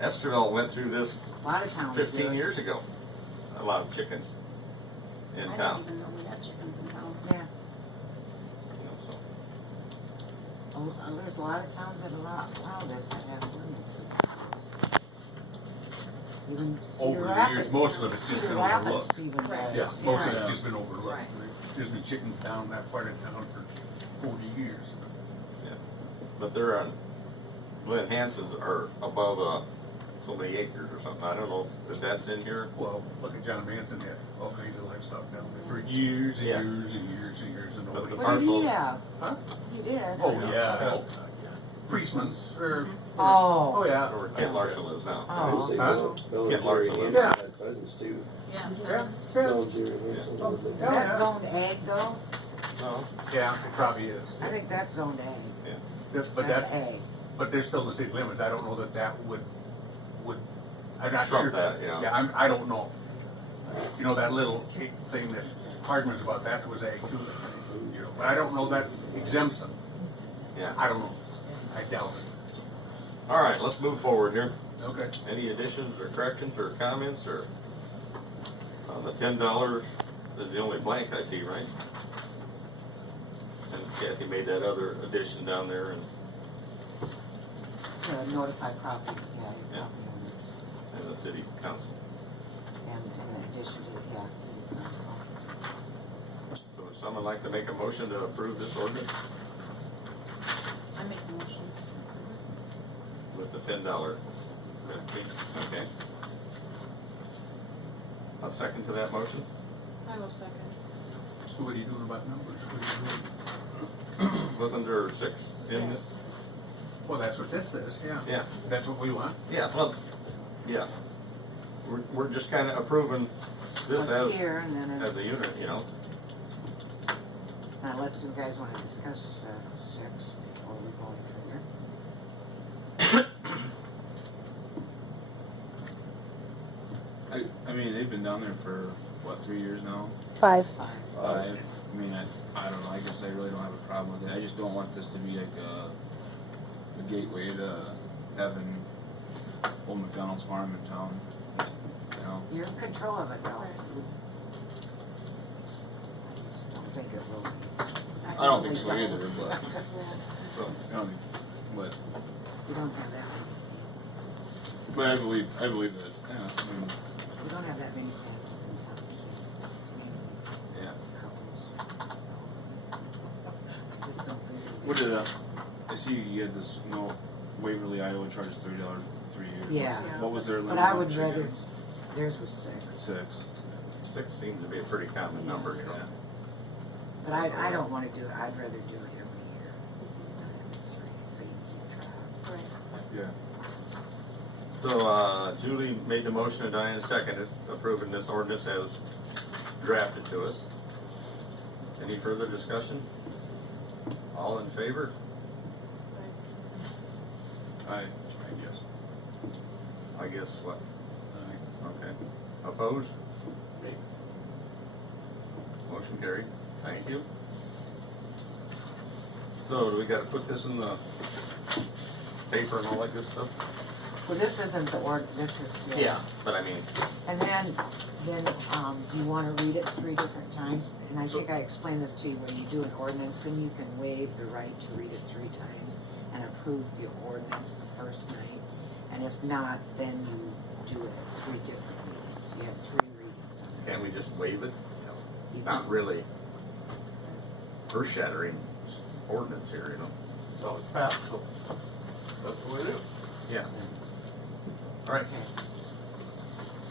Esterville went through this A lot of towns 15 do. years ago. A lot of chickens in I town. didn't even know we had chickens in town. Yeah. You know, so. There's a lot of towns that allow this that have ordinances. Even Over Cedar the Rapids. years, most of it's just Cedar been Rapids overlooked. even Right. does. Yeah, most of Yeah. it's just been overlooked. Right. There's been chickens down that part of town for 40 years. But they're on, Glen Hanson's are above so many acres or something. I don't know if that's in here. Well, look at John Manson had all kinds of livestock down there for years and Yeah. years and years and years, and But nobody. the What did he Parcels. have? Huh? He did. Oh yeah, oh God, yeah. Priestman's or Oh. yeah. Or Kent Larson lives now. Oh. Say Huh? Bill Kent and Jerry Larson Hanson lives. had cousins too. Yeah. Yeah. Bill and Jerry Hanson Oh, lived in Is yeah. that zoned ag though? No. Yeah, it probably is. I think that's zoned ag. But That's that, ag. but they're still in the city limits. I don't know that would. I'm not Trump sure. that, yeah. Yeah, I don't know. You know that little thing that arguments about that was ag too. You know, but I don't know that exempts them. Yeah. I don't know. I doubt it. All right, let's move forward here. Okay. Any additions or corrections or comments or on the $10 is the only blank I see, right? And Kathy made that other addition down there and Notify property, yeah. Yeah. the city council. And in addition to, yeah, city council. So would someone like to make a motion to approve this ordinance I make a motion. with the $10 fee? Okay. A second to that motion? I will second. So what are you doing about numbers? What are you doing? Wasn't there 6 in this? Well, that's what this says. Yeah. Yeah. That's what we want. Yeah, well, yeah. We're just kind of approving this What's here, and then as a unit, you know. unless you guys want to discuss 6 before we go any further. I mean, they've been down there for, what, 3 years now? 5. 5. 5. I mean, I don't know, I guess I really don't have a problem with it. I just don't want this to be like a gateway to having Old McDonald's farm in town, you know? You're in control of it now. I just don't think it will be. I don't think so either, but, So, you know, but, You don't have that many. but I believe that, yeah, I mean, You don't have that many families in town. yeah. I just don't think it what did, I see you had this, you know, Waverly, Iowa charges $30 for 3 years. Yeah. What was their limit? But I on would rather, chickens? theirs was 6. 6. 6 seems to be a pretty common number, you know. Yeah. But I don't want to do it, I'd rather do it every year. So you keep track. Yeah. So, Julie made the motion and Diane seconded, approving this ordinance as drafted to us. Any further discussion? All in favor? I Yes. I guess what? Okay. Opposed? Motion carried. Thank you. So, do we gotta put this in the paper and all that good stuff? Well, this isn't the this is. But I mean, And then, do you want to read it 3 different times? And I think I explained this to you, when you do an ordinance, then you can waive the right to read it 3 times and approve the ordinance the first night. And if not, then you do it at 3 different meetings. You have 3 readings on it. can't we just waive it? You Not can- really earth-shattering ordinance here, you know? So it's passed. So that's the way it is. Yeah. All right.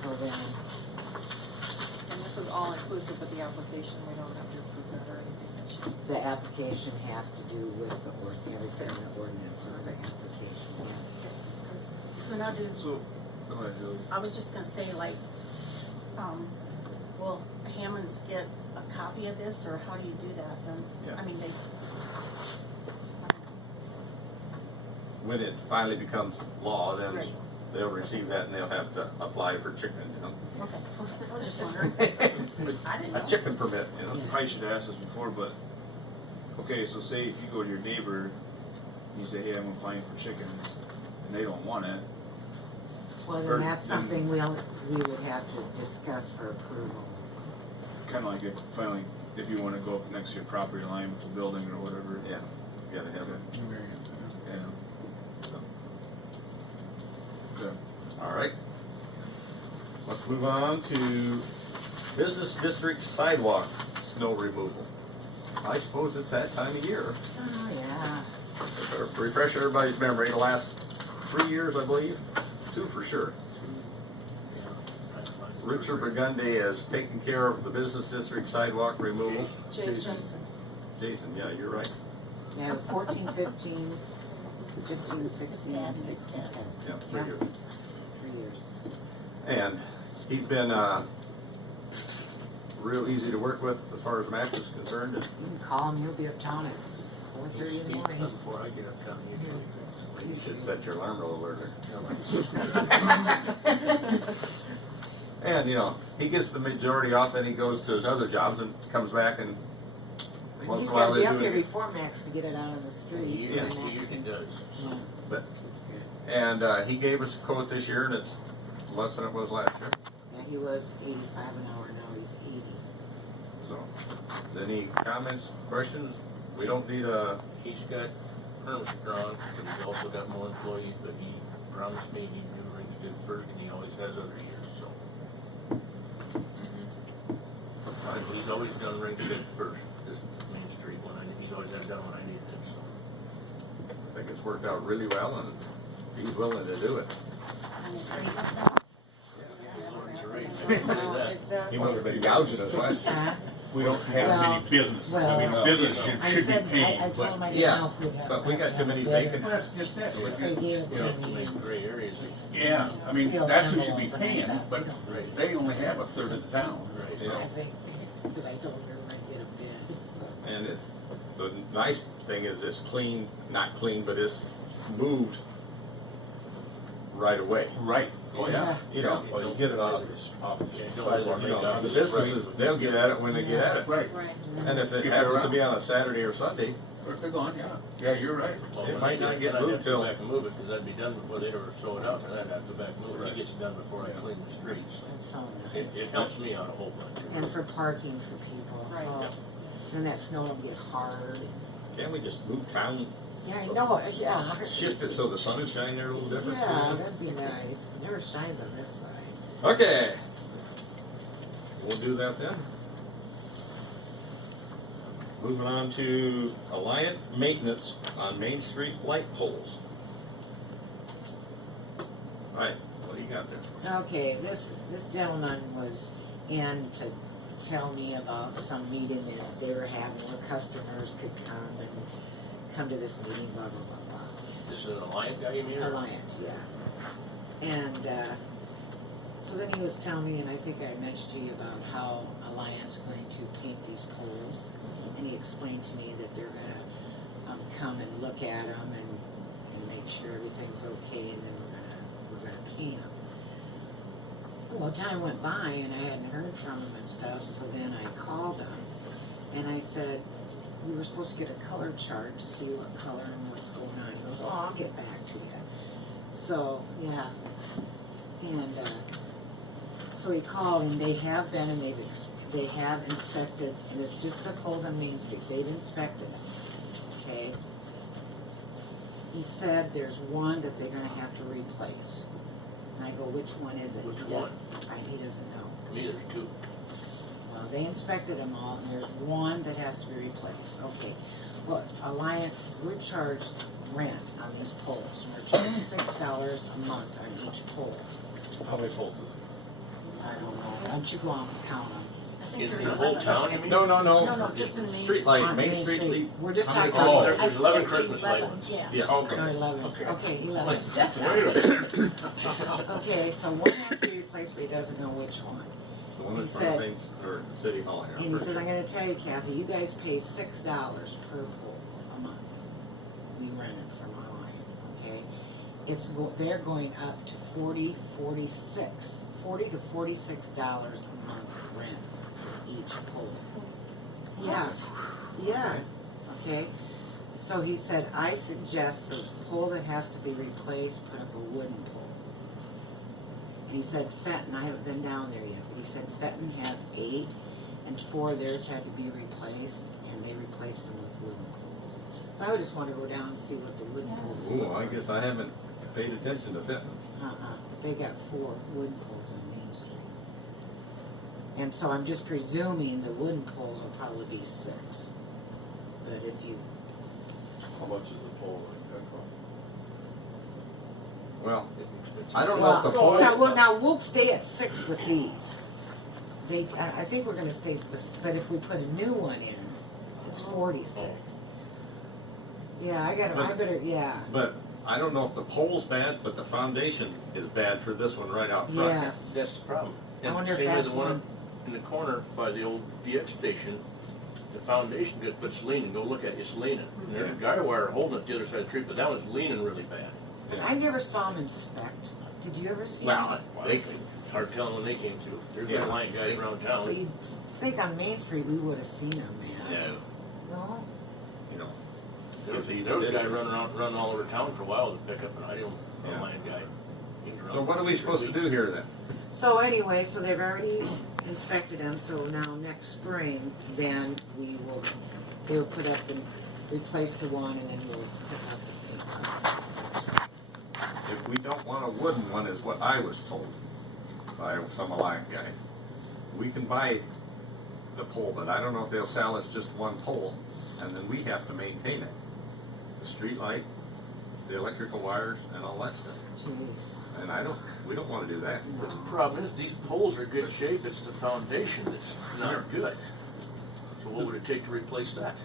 So then, And this is all inclusive of the application, we don't have to approve that or anything, it's just. the application has to do with the everything in the ordinance is the application. So now So, go ahead, Julie. I was just gonna say, like, will Hammonds get a copy of this, or how do you do that then? Yeah. I mean, When it finally becomes law, then Right. they'll receive that and they'll have to apply for chicken, you know? okay, I was just wondering. I didn't know. A chicken permit, you know? You probably should have asked this before, but, okay, so say if you go to your neighbor, and you say, hey, I'm applying for chickens, and they don't want it, Well, then that's something we would have to discuss for approval. Kinda like if, finally, if you wanna go up next to your property line with the building or whatever. Yeah, you gotta have it. Yeah. Okay. All right. Let's move on to business district sidewalk snow removal. I suppose it's that time of year. Oh, yeah. Better refresh everybody's memory, the last 3 years, I believe, 2 for sure. Richard Burgundy has taken care of the business district sidewalk removal. Jason. Jason, yeah, you're right. Yeah, 14, 15, 15, 16, and 16. Yeah, 3 years. 3 years. And he's been real easy to work with as far as Max is concerned. And You can call him, he'll be uptown at 4:30 in the morning. Before I get up town, you should set your alarm a little earlier. And, you know, he gets the majority off, then he goes to his other jobs and comes back and once He's in a while gotta they be up do here it. before Max to get it out on the street. Yeah. So Max can- does. Yeah. And he gave us a quote this year and it's less than it was last year. Yeah, he was 85 an hour, now he's 80. So, any comments, questions? We don't need a, He's got permits drawn, but he's also got more employees, but he promised me he'd do Ringsted first, and he always has other years, so. And he's always done Ringsted first, this Main Street when he's always had it done when I needed it, so. I think it's worked out really well and he's willing to do it. And he's ready with that. He must have been gouging us last year. Huh? We don't have many businesses. I mean, well, business I should be said, I paying, told him but. I didn't Yeah, know if we'd have. but we got too many bidder. vacant. Well, that's just that. So he gave it You know, to to me. make gray areas, Yeah, I mean, Sealed that's who should be envelope, and I paying, thought, but right, they only have a third of the town. right, I so. think, because I told her I'd get a bid, so. And it's, the nice thing is it's clean, not clean, but it's moved right away. Right, oh, yeah. You know, Well, you get it off the sidewalk. you know, the businesses, they'll get at it when they get at it. Right, Right. And if it If happens they're to be on a Saturday or Sunday, if they're gone, yeah. Yeah, you're right. Well, It when might I not get I'd moved have to till- go back and move it, because that'd be done before they ever sew it out, and I'd have to go back and move it. Right. He gets it done before I clean the streets. It's so It nice. helps me out a whole bunch. And for parking for people. Right. Oh, then that snow will get hard. can't we just move town, Yeah, I know, yeah. shift it so the sun is shining there a little different? Yeah, that'd be nice. It never shines on this side. Okay. We'll do that then. Moving on to Alliant Maintenance on Main Street light poles. All right, what do you got there? Okay, this gentleman was in to tell me about some meeting that they were having where customers could come to this meeting, blah, blah, blah, blah. This is an Alliant guy you mean? or- Alliance, yeah. And, so then he was telling me, and I think I mentioned to you about how Alliance is going to paint these poles. And he explained to me that they're gonna, come and look at them and make sure everything's okay, and then we're gonna paint them. Well, time went by and I hadn't heard from him and stuff, so then I called him and I said, we were supposed to get a color chart to see what color and what's going on. He goes, oh, I'll get back to you. So, yeah. And, so he called and they have been and they have inspected, and it's just the poles on Main Street, they've inspected it, okay? He said there's one that they're gonna have to replace. And I go, which one is it? Which He one? doesn't- Right, he doesn't know. To me, there's two. Well, they inspected them all, and there's one that has to be replaced. Okay, well, Alliant, we're charged rent on these poles. We're charging $6 a month on each pole. How many poles? I don't know, why don't you go on and count them? I think In there's the whole 11. town, you mean? No, No, no, just in Main. Street light, On Main Street light. We're just How many talking. Oh, Christmas- there's 11 I- Christmas light 11, ones. Yeah. Yeah, okay. No, 11, Okay. okay, 11. Wait a minute. Okay, so one has to be replaced, but he doesn't know which one. The one that's He said- from Main, or City Hall here. And he says, I'm gonna tell you, Kathy, you guys pay $6 per pole a month. We rent it from Alliant, okay? They're going up to $40 to $46 a month rent for each pole. Yeah, yeah, okay. So he said, I suggest the pole that has to be replaced, put up a wooden pole. And he said Fenton, I haven't been down there yet, but he said Fenton has 8, and 4 of theirs had to be replaced, and they replaced them with wooden poles. So I would just wanna go down and see what the wooden poles Ooh, are. I guess I haven't paid attention to fitness. They got 4 wooden poles on Main Street. And so I'm just presuming the wooden poles will probably be 6. But if you, How much is the pole like that cost? Well, I don't know if the pole, now we'll stay at 6 with these. I think we're gonna stay, but if we put a new one in, it's 46. Yeah, I better, yeah. but I don't know if the pole's bad, but the foundation is bad for this one right out front. Yes. That's the problem. I And wonder if same as that's the one one. in the corner by the old DX station, the foundation it's leaning, go look at it, it's leaning. And there's a guy wire holding it the other side of the tree, but that one's leaning really bad. I never saw them inspect. Did you ever see them? Well, It's hard telling when they came to. There's Yeah. been line guys around But town. you'd think on Main Street we would have seen them, man. No, No? you know, There was a guy running all over town for a while to pick up an item, Yeah. a line guy. He was so around what are we supposed to do here then? So anyway, so they've already inspected them, so now next spring, then they will put up and replace the one, and then we'll pick up the paint. If we don't want a wooden one, is what I was told by some line guy, we can buy the pole, but I don't know if they'll sell us just one pole, and then we have to maintain it. The street light, the electrical wires, and all that stuff. Jeez. And we don't wanna do that. But the problem is, these poles are good shape, it's the foundation that's not good. So what would it take to replace that?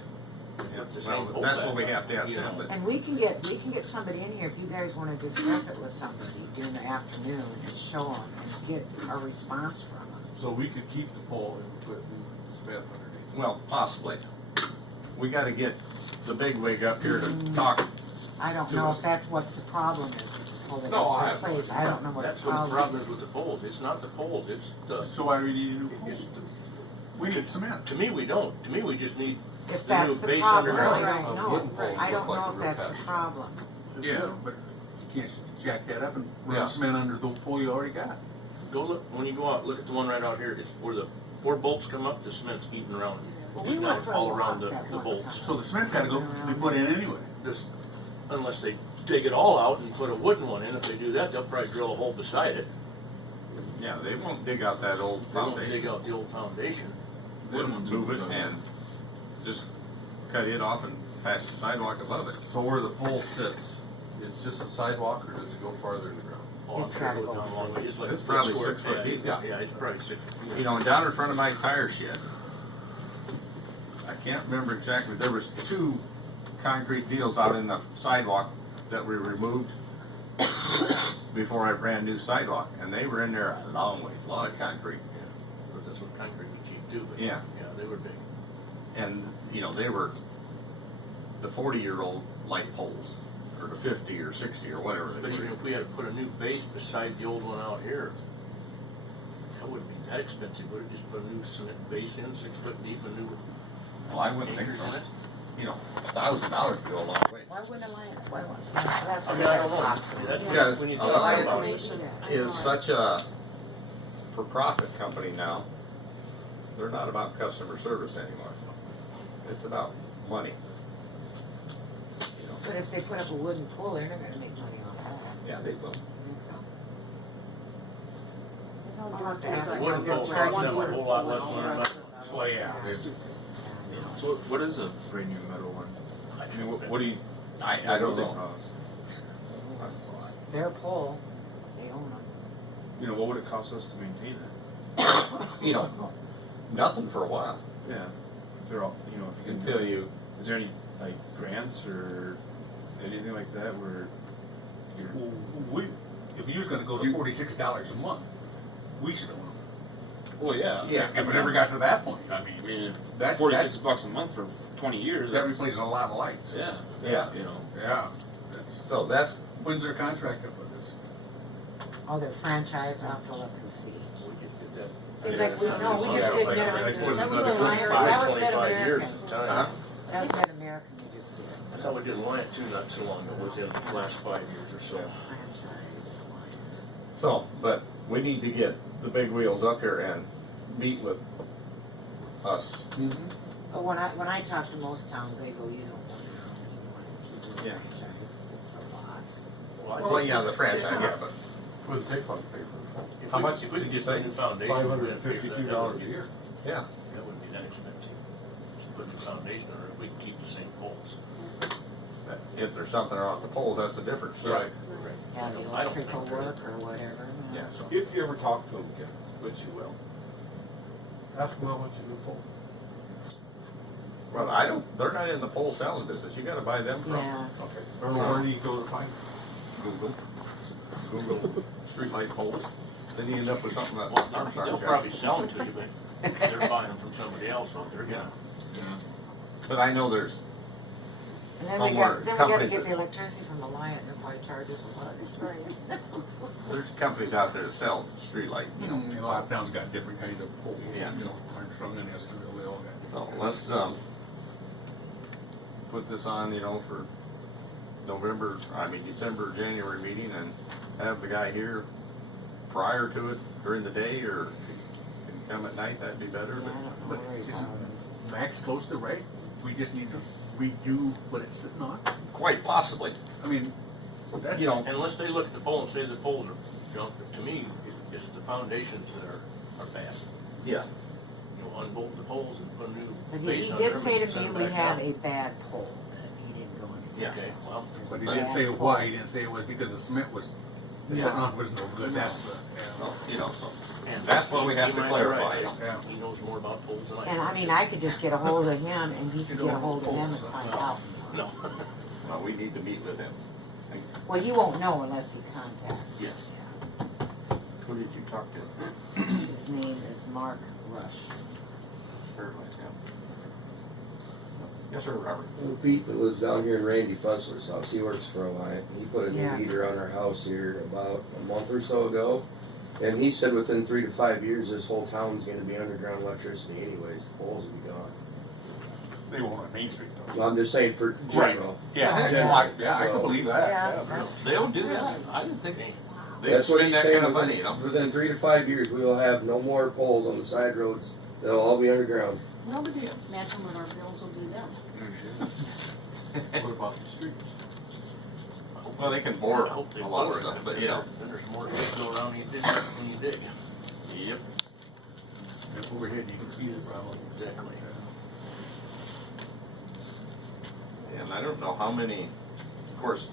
Yeah, It's the well, same pole that's back what we up, have to have you some, know. but And we can get somebody in here if you guys wanna discuss it with somebody during the afternoon and show them and get a response from them. So we could keep the pole and put new cement underneath. well, possibly. We gotta get the big wig up here to talk. I don't know if that's what's the problem is with the pole that No, I- gets replaced. I don't know what the That's what the problem problem is with the poles, it's not the poles, it's the, So why do we need a new pole? it's We need cement. to me, we don't, to me, we just need, If the new that's the base problem, underground. I don't know. Wooden poles I don't look like know a if real that's the patch. problem. Yeah, but you can't jack that up and Yeah. run cement under the pole you already got. go look, when you go out, look at the one right out here, it's where the 4 bolts come up, the cement's eating around, Well, we eating went out for a all around walk the that the one bolts. summer. So the cement's gotta go, be put in anyway. Just, unless they dig it all out and put a wooden one in, if they do that, they'll probably drill a hole beside it. Yeah, they won't dig out that old They won't dig foundation. out the old foundation. They'll move it and just cut it off and patch the sidewalk above it. So where the pole sits, it's just a sidewalk, or does it go farther in the ground? Oh, I'm It's sure it gotta goes go down a long way, it's like It's a probably square 6 foot pad. deep. Yeah, it's probably 6 feet. You know, and down in front of my tire shed, I can't remember exactly, there was 2 concrete deals out in the sidewalk that we removed before I ran new sidewalk, and they were in there a long ways, a lot of concrete. But that's what concrete was cheap too, but Yeah. yeah, they were big. And, you know, they were the 40-year-old light poles, or the 50 or 60 or whatever But they even were. if we had to put a new base beside the old one out here, that wouldn't be that expensive, would it? Just put a new cement base in, 6 foot deep, a new Well, I wouldn't think anchors on so. it? You know, $1,000 would go a long way. Why wouldn't a lion, why wouldn't, that's I what mean, I don't know. box That's is. what- Yes, when you a talk lot about of it. Information. I Is know. such a for-profit company now. They're not about customer service anymore. It's about money. You know, But if they put up a wooden pole, they're not gonna make money off that. yeah, they will. I think so. I'll I'll have to do ask that. them. Wooden They're poles charging cost them a wooden whole lot pole less and than all a that. Well, yeah. So what is a brand new metal one? I mean, what do you? I don't know. Their pole, they own them. You know, what would it cost us to maintain it? You know, nothing for a while Yeah, they're all. You know, if you can. until you. Is there any like grants or anything like that where? You're, Well, if you're gonna go to $46 a month, we should own them. well, yeah. Yeah. If it ever got to that point, I I mean, mean, if That- 46 bucks a month for 20 years. that that's- replaces a lot of lights. Yeah. Yeah. You know. Yeah. That's, So that's when's their contract up with this? Oh, their franchise, I'll have to look and see. We could get that. Seems like we, no, we Yeah, just it's did like Mid- another that was a 25, Lion, that was 25 years Mid-American. at the time. Huh? That was Mid-American we just did. That's how we did Alliant too, not so long ago, within the last 5 years or so. Franchise. So, but we need to get the big wheels up here and meet with us. But when I talk to most towns, they go, you don't want to, you want to keep Yeah. it franchise. It's a lot. Well, yeah, the franchise, yeah, but With the take-on paper. How much If we could did you get a say? new foundation. $552 a year. yeah, That wouldn't be that expensive. Just put a new foundation on it, we can keep the same poles. if there's something off the poles, that's the difference. So, Right. Yeah, the I don't think electrical there work is. or whatever. Yeah, so, If you ever talk to them, Ken, which you will. ask them how much you would pull. Well, I don't, they're not in the pole selling business. You gotta buy them from Yeah, Okay. Or where do you go to find them? Google streetlight poles. Then you end up with something that Well, Armstrong's they'll got. probably sell them to you, but they're buying them from somebody else, so they're Yeah, gonna. but I know there's, and then somewhere, we gotta companies get that- the electricity from Alliant, they'll probably charge us a lot. there's companies out there that sell streetlight, you know. A lot of towns got different kinds of poles, Yeah. you know, Armstrong and Estoril, they all got So different. let's, put this on, you know, for December, January meeting and have the guy here prior to it during the day, or if he can come at night, that'd be better, Yeah, I but. don't know But where he's isn't at. Max close to right? We just need to redo what it's sitting on. Quite possibly, I mean, that's, you know, Unless they look at the pole and say the poles are junk, to me, it's the foundations that are bad. yeah, You know, unbolt the poles and put a new But he base on did there, say to and send me, them we back have out. a bad pole, and he didn't go into. yeah. Okay, well, but he didn't say why, he didn't say it was because the cement was, the sitting on was no good, that's the, So, you know, so, and that's what we have he to might be clarify, right. you know. yeah. He knows more about poles than I do. And I mean, I could just get a hold of him and he could get a hold of them and find out. No. Well, we need to meet with him. Well, you won't know unless he contacts. Yes. Who did you talk to? His name is Mark Rush. Certainly, yeah. Yes, sir, Robert. Well, Pete that lives down here in Randy Fussler's house, he works for Alliant. He put a new Yeah. heater on our house here about a month or so ago. And he said within 3 to 5 years, this whole town's gonna be underground electricity anyways. The poles will be gone. They won't on Main Street though. Well, I'm just saying for general. Yeah, Yeah. yeah, I can believe that, Yeah, yeah. that's- They'll do that. I didn't think they'd That's what spend he's that saying. kind of money, you know. Within 3 to 5 years, we will have no more poles on the side roads. They'll all be underground. No big deal. Imagine what our bills will be then. What about the streets? Well, they can bore I hope they a lot bore of it, stuff, but you know. Then there's more to go around when you dig. Yep. And overhead, you can see the problem. Exactly. And I don't know how many, of course,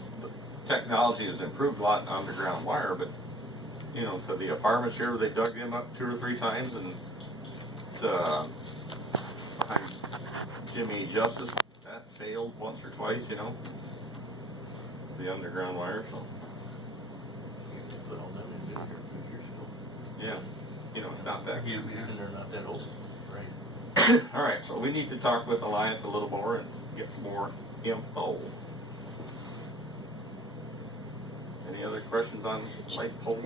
technology has improved a lot in underground wire, but, you know, to the apartments here, they dug them up 2 or 3 times, and behind Jimmy Justice, that failed once or twice, you know, the underground wire, so, Put all them in there a few years ago. yeah, you know, not that. Again, yeah. And they're not that old, right? All right, so we need to talk with Alliant a little more and get more info. Any other questions on light poles?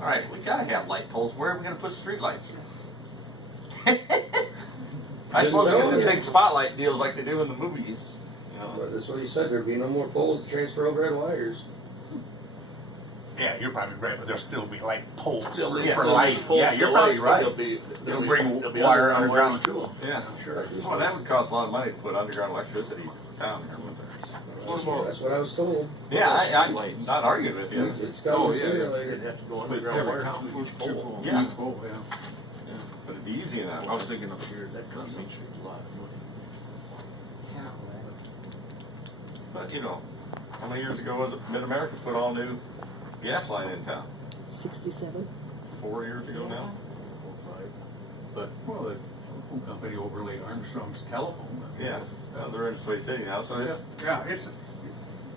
All right, we gotta have light poles. Where are we gonna put street lights? I suppose we do the big spotlight deals like they do in the movies, you know. But that's what he said. There'd be no more poles to transfer overhead wires. Yeah, you're probably right, but there'll still be light poles Still, yeah. for light. Poles Yeah, for you're probably lights, right. but They'll be- bring they'll be wire underground underground wires too. Yeah. Sure. Well, that would cost a lot of money to put underground electricity down here, wouldn't it? That's what I was told. Yeah, I'm not arguing with you. It's got Oh, a yeah, sooner or You'd later. have to go But underground every wires town to each puts pole. Yeah. Oh, yeah. But it'd be easy enough. I was thinking up here, that comes Main Street's a lot. But, you know, how many years ago was it Mid-America put all new gas line in town? 67. 4 years ago now? Well, the telephone company overlaid Armstrong's telephone. Yeah, they're in Sway City now, so it's, Yeah,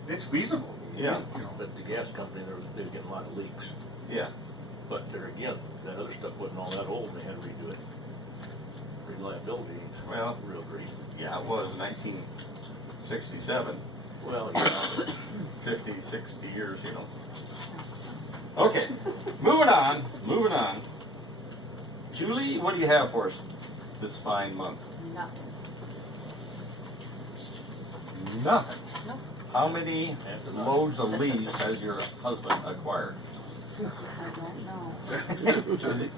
it's feasible. Yeah. You know, But the gas company, they were getting a lot of leaks. yeah. But there again, that other stuff wasn't all that old, they had to redo it. Reliability, Well, real great. yeah, it was 1967, Well, yeah, 50, 60 years, you know. Okay, moving on. Julie, what do you have for us this fine month? Nothing. Nothing. Nope. How many loads of leaves has your husband acquired? I don't know.